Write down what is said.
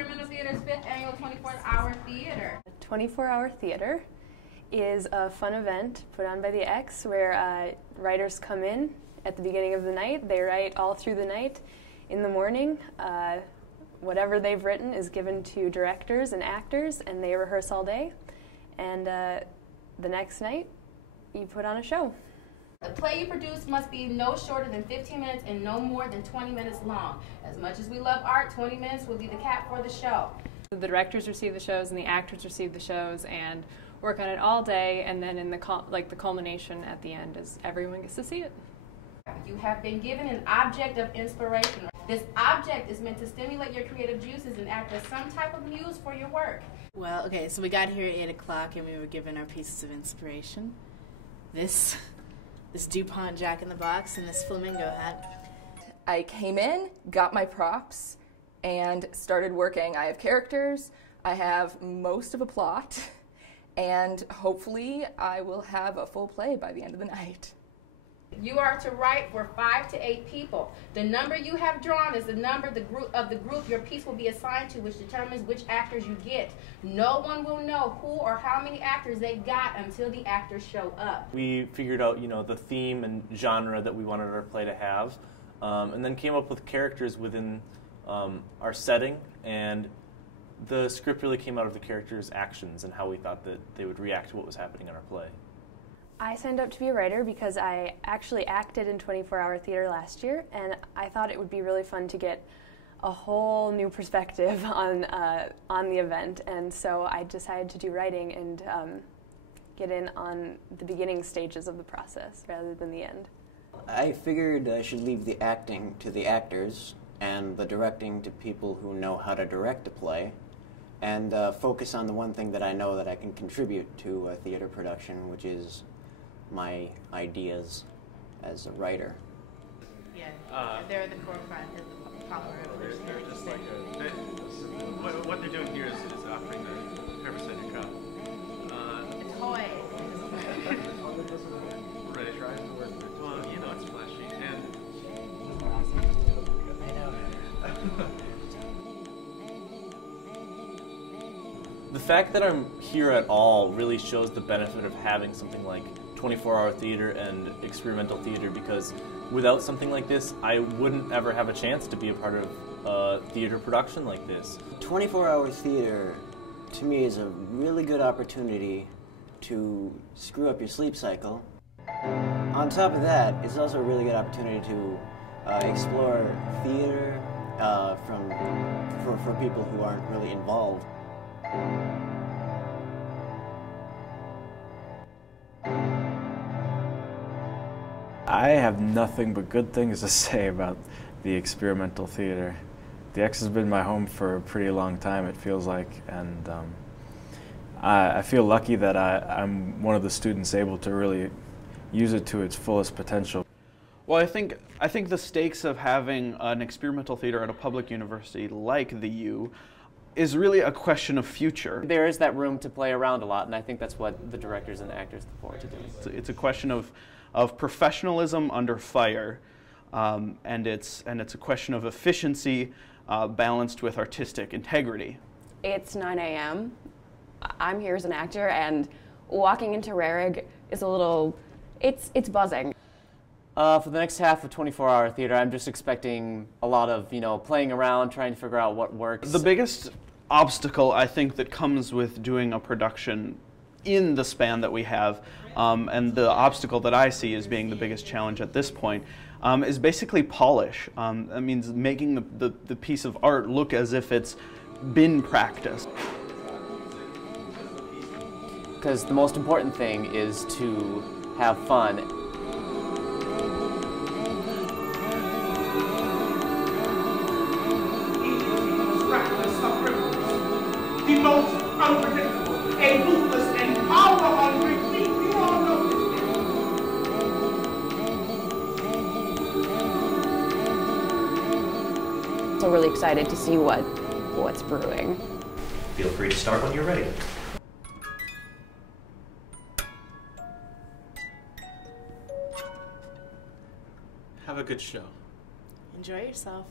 Experimental Theater's 5th annual 24-hour theater. 24-hour theater is a fun event put on by the X where writers come in at the beginning of the night. They write all through the night. In the morning, whatever they've written is given to directors and actors, and they rehearse all day. And the next night, you put on a show. The play you produce must be no shorter than 15 minutes and no more than 20 minutes long. As much as we love art, 20 minutes will be the cap for the show. The directors receive the shows and the actors receive the shows and work on it all day, and then in the culmination at the end is everyone gets to see it. You have been given an object of inspiration. This object is meant to stimulate your creative juices and act as some type of muse for your work. Well, okay, so we got here at 8 o'clock and we were given our pieces of inspiration. This DuPont Jack-in-the-Box and this flamingo hat. I came in, got my props, and started working. I have characters, I have most of a plot, and hopefully I will have a full play by the end of the night. You are to write for 5 to 8 people. The number you have drawn is the number of the group your piece will be assigned to, which determines which actors you get. No one will know who or how many actors they got until the actors show up. We figured out, the theme and genre that we wanted our play to have, and then came up with characters within our setting, and the script really came out of the characters' actions and how we thought that they would react to what was happening in our play. I signed up to be a writer because I actually acted in 24-hour theater last year, and I thought it would be really fun to get a whole new perspective on the event, and so I decided to do writing and get in on the beginning stages of the process rather than the end. I figured I should leave the acting to the actors and the directing to people who know how to direct a play, and focus on the one thing that I know that I can contribute to a theater production, which is my ideas as a writer. Yeah, they're in the forefront of the polymer revolution. They're just like what they're doing here is offering the pepper-cider cup. A toy. Right. Well, it's flashy. And The fact that I'm here at all really shows the benefit of having something like 24-hour theater and experimental theater, because without something like this, I wouldn't ever have a chance to be a part of a theater production like this. 24-hour theater, to me, is a really good opportunity to screw up your sleep cycle. On top of that, it's also a really good opportunity to explore theater for people who aren't really involved. I have nothing but good things to say about the experimental theater. The X has been my home for a pretty long time, it feels like, and I feel lucky that I'm one of the students able to really use it to its fullest potential. Well, I think the stakes of having an experimental theater at a public university like the U is really a question of future. There is that room to play around a lot, and I think that's what the directors and the actors look forward to doing. It's a question of professionalism under fire, and it's a question of efficiency balanced with artistic integrity. It's 9 a.m. I'm here as an actor, and walking into Rarig is a little, it's buzzing. For the next half of 24-hour theater, I'm just expecting a lot of, playing around, trying to figure out what works. The biggest obstacle, I think, that comes with doing a production in the span that we have, and the obstacle that I see as being the biggest challenge at this point, is basically polish. That means making the piece of art look as if it's been practiced. Because the most important thing is to have fun. The most unpredictable, a ruthless and power-hungry thief. You all know this. So really excited to see what's brewing. Feel free to start when you're ready. Have a good show. Enjoy yourself.